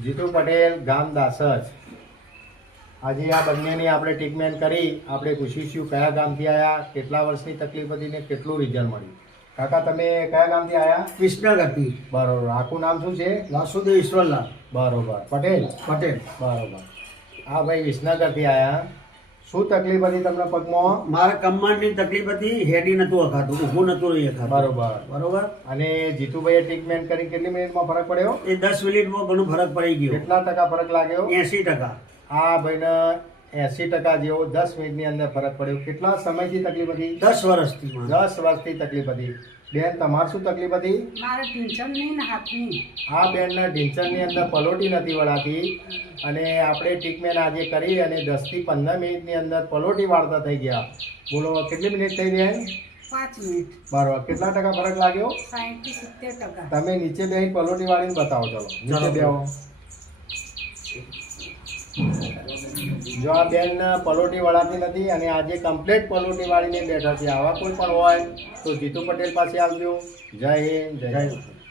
જીતુ પટેલ, ગામ દાસજ। આજે આ બંનેની આપણે ટ્રીટમેન્ટ કરી। આપણે પૂછીશું કયા ગામથી આવ્યા, કેટલા વર્ષની તકલીફ હતી ને કેટલું રિઝલ્ટ મળ્યું। કાકા, તમે કયા ગામથી આવ્યા? વિસનગરથી બરોબર। આખું નામ શું છે? વાસુદેવ ઈશ્વરલાલ બરોબર। પટેલ? પટેલ। બરોબર। હા ભાઈ, વિસનગરથી આવ્યા। શું તકલીફ હતી તમને પગમાં? મારા કમરની તકલીફ હતી, હેડી નતું અખાતું, ઊભું નતું રહી અખાતું। બરોબર બરોબર। અને જીતુભાઈએ ટ્રીટમેન્ટ કરી કેટલી મિનિટમાં ફરક પડ્યો? એ 10 મિનિટમાં ઘણો ફરક પડી ગયો। કેટલા ટકા ફરક લાગ્યો? 80%। આ ભાઈને 80% જેવો 10 મિનિટની અંદર ફરક પડ્યો। કેટલા સમયથી તકલીફ હતી? 10 વર્ષથી મારે। 10 વર્ષથી તકલીફ હતી। બેન, તમારે શું તકલીફ હતી? મારે ટેન્શન નહીં ને હાથની આ બેનના ઢીંચણની અંદર પલોટી નથી વળાતી અને આપણે ટ્રીટમેન્ટ આજે કરી અને 10 થી 15 મિનિટની અંદર પલોટી વાળતા થઈ ગયા। બોલો, કેટલી મિનિટ થઈ બેન? 5 મિનિટ બરાબર। કેટલા ટકા ફરક લાગ્યો? 60 થી 70%। તમે નીચે બેસી પલોટી વાળીને બતાવો। ચલો નીચે બેહો। જો આ બેન પલોટી વળાતી નથી અને આજે કમ્પ્લીટ પલોટી વાળીને બેઠા છે। આવા કોઈ પણ હોય તો જીતુ પટેલ પાસે આવજો। જય હિન્દ, જય ભારત।